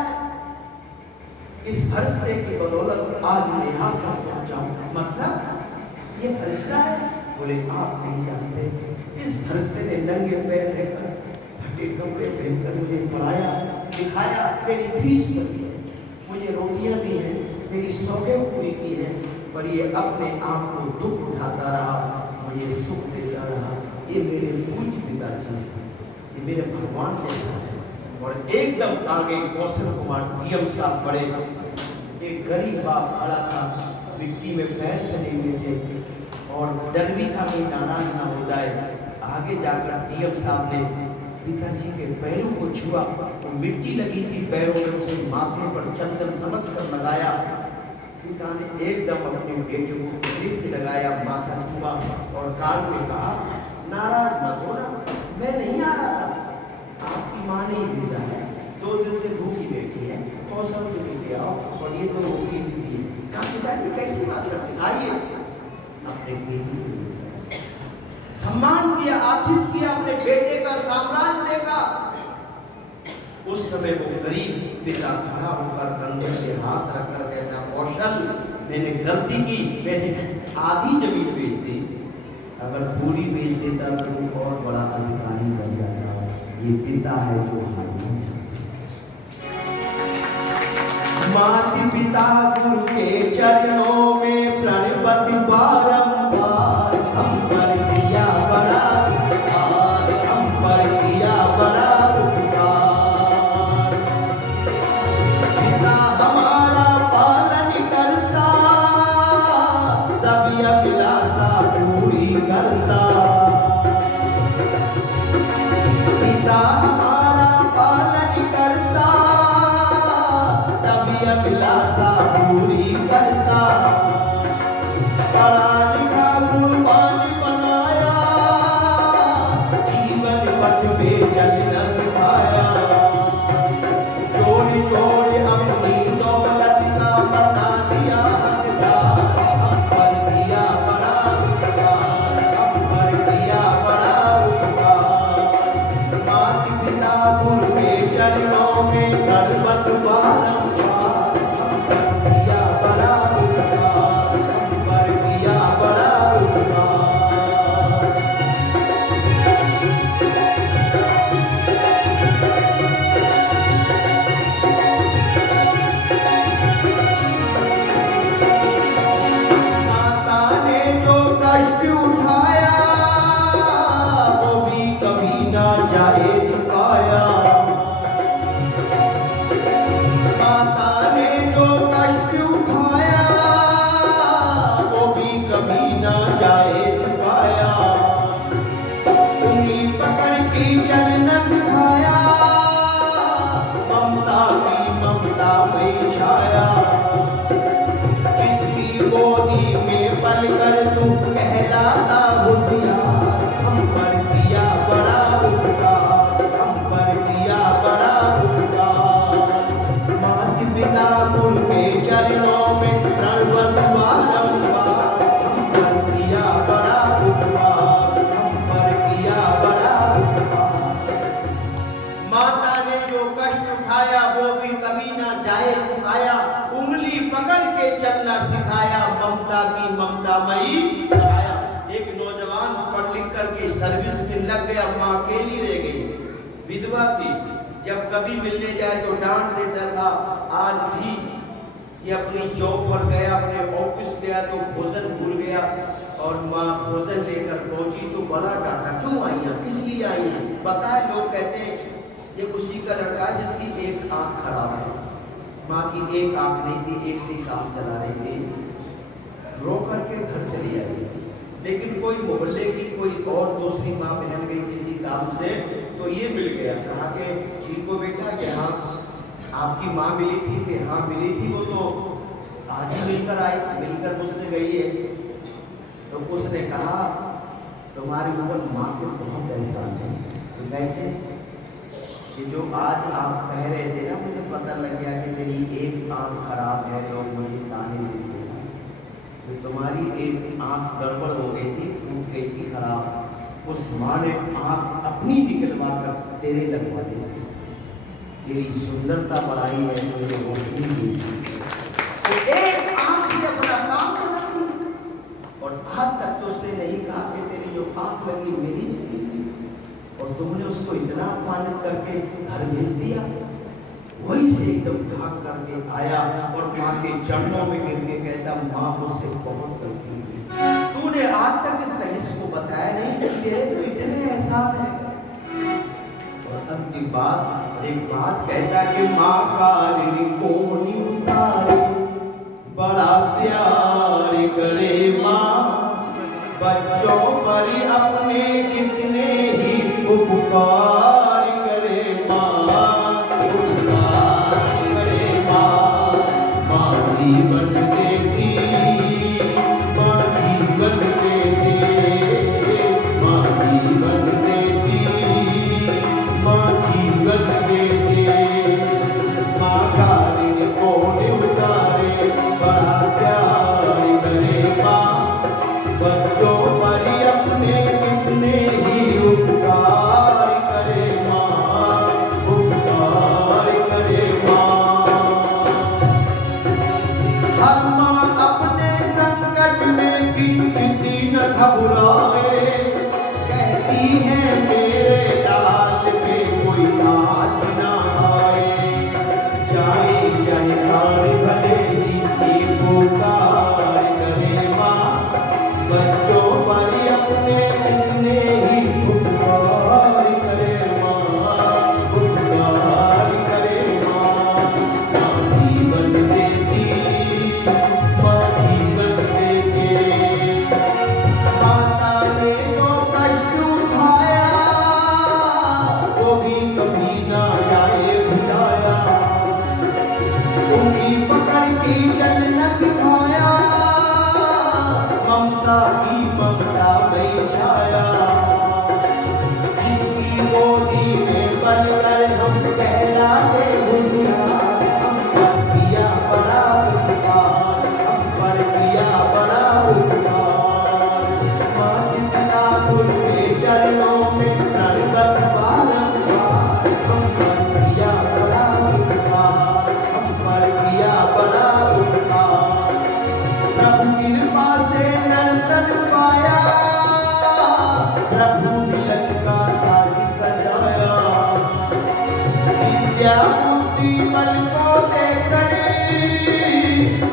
इस फरिश्ते की बदौलत आज मैं यहाँ तक पहुँचा, मतलब ये फरिश्ता है। बोले आप नहीं जानते, इस फरिश्ते ने नंगे पैर रहकर फटे कपड़े पहनकर मुझे पढ़ाया दिखाया, मेरी फीस भरी है, मुझे रोटियां दी हैं, मेरी शौकें पूरी की हैं, पर ये अपने आप को दुख उठाता रहा, मुझे सुख देता रहा। ये मेरे पूज्य पिताजी हैं, ये मेरे भगवान जैसा है। और एकदम आगे कौशल कुमार डीएम साहब बड़े, एक गरीब बाप खड़ा था, मिट्टी में पैर सने हुए थे और डर भी था कोई नाराज ना हो जाए। आगे जाकर डीएम साहब ने पिताजी के पैरों को छुआ, तो मिट्टी लगी थी पैरों में, उसे माथे पर चंदन समझकर लगाया। पिता ने एकदम अपने बेटे को गले से लगाया, माथा छुआ और कान में कहा नाराज मत होना, मैं नहीं आ रहा था, आपकी माँ ने ही भेजा है, 2 दिन से भूखी बैठी है, कौशल से मिल आओ और ये 2 रोटी भी दी है। कहा पिताजी कैसी बात करते, आइए। अपने बेटे सम्मान किया, आतिथ्य किया, अपने बेटे का साम्राज्य देखा। उस समय वो गरीब पिता खड़ा होकर कंधे पे हाथ रखकर कहता कौशल मैंने गलती की, मैंने आधी जमीन बेच दी, अगर पूरी बेच देता तो और बड़ा अधिकारी बन जाता। ये पिता है जो हारना चाहता। माता पिता गुरु के चरणों में प्रणपत बारंबार, हम पर किया बड़ा उपकार, हम पर किया बड़ा उपकार। पिता हमारा पालन करता, सभी अभिलाषा पूरी करता। पिता हमारा पालन करता, सभी अभिलाषा पूरी करता। पढ़ा लिखा गुणवान बनाया, जीवन पथ पे चलना सिखाया। जोड़ जोड़ अपनी दौलत का बना दिया हकदार, हम पर किया बड़ा उपकार, हम पर किया बड़ा उपकार। माता पिता गुरु के चरणों में प्रणपत बारंबार, हम पर किया बड़ा उपकार, हम पर किया बड़ा उपकार। माता ने जो कष्ट उठाया, वो भी कभी ना जाए चुकाया। माता ने जो कष्ट उठाया, वो भी कभी ना जाए चुकाया। उंगली पकड़ के चलना सिखाया, ममता की ममता में छाया। जिसकी गोदी में पल कर तू कहलाता होशियार, हम पर किया बड़ा उपकार, हम पर किया बड़ा उपकार। माता पिता गुरु के चरणों में प्रणपत बारंबार, हम पर किया बड़ा उपकार, हम पर किया बड़ा उपकार। माता ने जो कष्ट उठाया, वो भी कभी ना जाए चुकाया। उंगली पकड़ के चलना सिखाया, ममता की ममतामयी छाया। एक नौजवान पढ़ लिख करके सर्विस में लग गया, माँ अकेली रह गई, विधवा थी। जब कभी मिलने जाए तो डांट देता था। आज भी ये अपनी जॉब पर गया, अपने ऑफिस गया तो भोजन भूल गया, और माँ भोजन लेकर पहुंची तो बड़ा डांटा, क्यों आई है, किस लिए आई है? पता है, लोग कहते हैं ये उसी का लड़का है जिसकी एक आंख खराब है। माँ की एक आंख नहीं थी, एक से काम चला रही थी, रो करके घर चली आई। लेकिन कोई मोहल्ले की कोई और दूसरी माँ बहन गई किसी काम से, तो ये मिल गया, कहा कि ठीक हो बेटा, कि हाँ आपकी माँ मिली थी, कि हाँ मिली थी, वो तो आज ही मिलकर आई, मिलकर मुझसे गई है। तो उसने कहा तुम्हारे ऊपर माँ के बहुत एहसान है। तो कैसे? कि जो आज आप कह रहे थे ना, मुझे पता लग गया कि मेरी एक आंख खराब है, लोग मुझे ताने देते हैं, तो तुम्हारी एक आंख गड़बड़ हो गई थी, टूट गई थी, खराब। उस माँ ने आंख अपनी निकलवा कर तेरे लगवा दी। तेरी सुंदरता बढ़ाई है, मुझे रोशनी दी। तो एक आंख से अपना काम चलाती, और आज तक तो उससे नहीं कहा कि तेरी जो आंख लगी मेरी नहीं, और तुमने उसको इतना अपमानित करके घर भेज दिया। वहीं से एकदम भाग करके आया और माँ के चरणों में गिर के कहता, माँ मुझसे बहुत गलती हुई, तूने आज तक इस रहस्य को बताया नहीं, तेरे तो इतने एहसान है। और अंतिम बात, एक बात कहता कि माँ का कौन उतारे, बड़ा प्यार करे माँ, बच्चों पर अपने कितने ही उपकार करे माँ, उपकार करे माँ। माँ जीवन देती, माँ जीवन देती, माँ जीवन देती, माँ जीवन देती। माँ का ऋण कौन उतारे, बड़ा प्यार करे माँ, बच्चों पर अपने कितने ही उपकार करे घबराए, कहती है मेरे लाल पे कोई आज ना आए, जाए जाए प्राण भले ही ये पुकार करे माँ, बच्चों पर अपने इतने ही पुकार करे माँ, पुकार करे माँ। माँ जीवन देती, माँ जीवन देती, माता ने जो कष्ट उठाया वो भी कभी ना जाए भुलाया, उंगली पकड़ के चलना सिखाया, ममता की ममता में छाया, जिसकी गोदी में बनकर हम कहलाते होशियार, हम पर किया बड़ा उपकार, हम पर किया बड़ा उपकार। माँ पिता के चरणों में प्रणत बारंबार, हम पर किया बड़ा उपकार, हम पर किया बड़ा उपकार। प्रभु कृपा से नर्तन पाया, प्रभु मिलन का साज सजाया, विद्या बुद्धि बल को देकर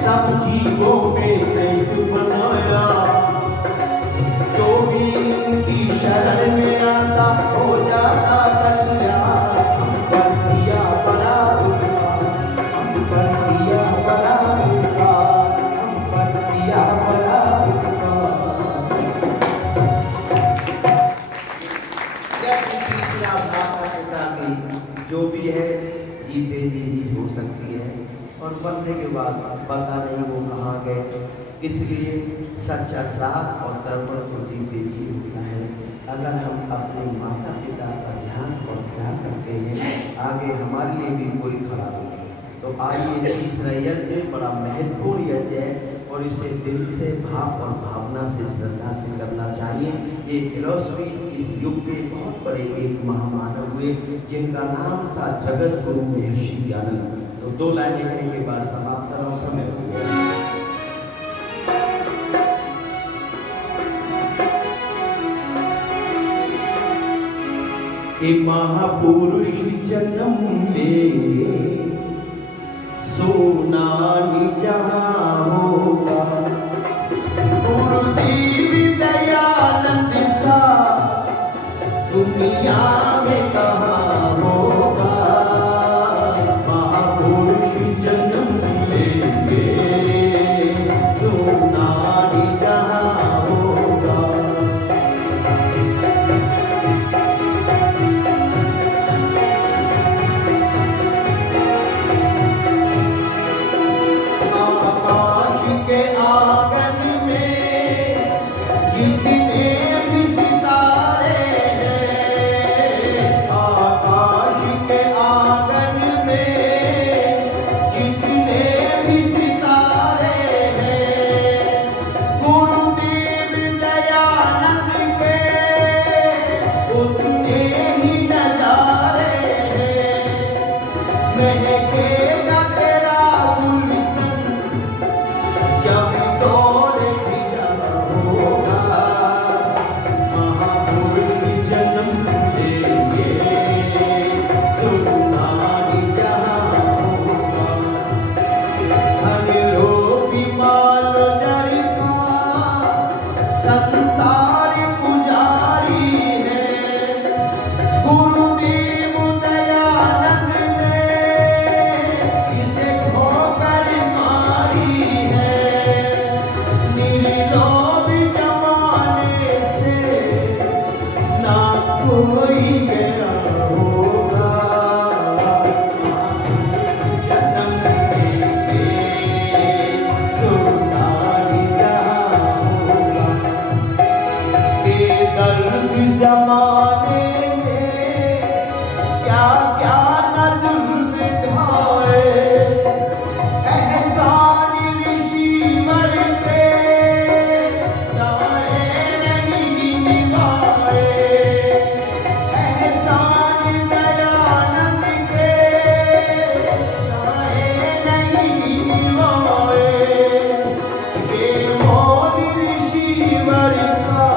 सब जीवों में श्रेष्ठ बनाया, जो भी उनकी शरण में आता हो जाता कल्याण। हम पर किया बड़ा उपकार, हम पर किया बड़ा उपकार, हम पर किया बड़ा उपकार। यह तीसरा माता पिता की जो भी है जीते जी ही हो सकती है, और मरने के बाद पता नहीं वो कहाँ गए, इसलिए सच्चा श्राद्ध और तर्पण को जीते जी होता है। अगर हम अपने माता पिता का ध्यान और ख्याल करते हैं, आगे हमारे लिए भी कोई खड़ा होगा। तो आइए, तीसरा यज्ञ बड़ा महत्वपूर्ण यज्ञ है और इसे दिल से भाव और भावना से श्रद्धा से करना चाहिए। ये फिलॉसफी इस युग के बहुत बड़े एक महामानव हुए जिनका नाम था जगत गुरु महर्षि ज्ञानंद। तो 2 लाइनें कहने के बाद समाप्त करना समय हो गया। ए महापुरुष जन्म लेंगे, सोना जहाँ होगा, गुरुदेव दयानंद सा दुनिया में कहाँ होगा। महापुरुष जन्म लेंगे, सोना जहाँ होगा। आकाश के आंगन में जितने भी सितारे हैं, आकाश के आंगन में जितने भी सितारे हैं, गुरुदेव दयानंद के उतने ही नजारे हैं। महकेगा तेरा गुलशन जब दौर खिला होगा। महापुरुष जन्म लेंगे, सोना जहाँ होगा। धन रोगी माल जर का संसार पुजारी है, गुरुदेव दयानंद ने इसे खोकर मारी है। निर्लोभ जमाने से ना कोई गया होगा। जन्म लेंगे, सोना जहाँ होगा। के दर्द जमाने में क्या क्या न जुल्म ढाए, एहसान ऋषिवर पे जाए नहीं निभाए। एहसान दयानंद के जाए नहीं निभाए। के मौन ऋषिवर का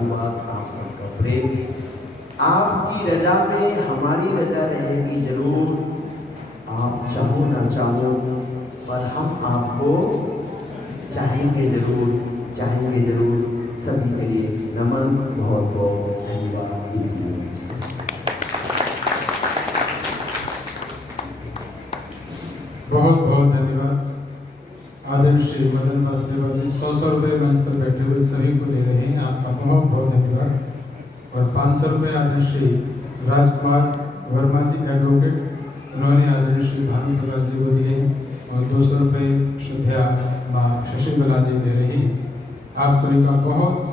आशीर्वाद, आप सबका प्रेम, आपकी रजा में हमारी रजा रहेगी जरूर। आप चाहो ना चाहो पर हम आपको चाहेंगे जरूर, चाहेंगे जरूर। सभी के लिए नमन, बहुत बहुत धन्यवाद। बहुत बहुत धन्यवाद। आदरणीय श्री मदन वासुदेव जी 100 रुपये मंच पर बैठे हुए सभी को दे रहे हैं, आपका बहुत बहुत धन्यवाद। और 500 रुपये आदरणीय श्री राजकुमार वर्मा जी एडवोकेट, उन्होंने आदरणीय श्री भानु प्रकाश जी को दिए। और 200 रुपये श्रद्धा माँ शशिकला जी दे रही। आप सभी का बहुत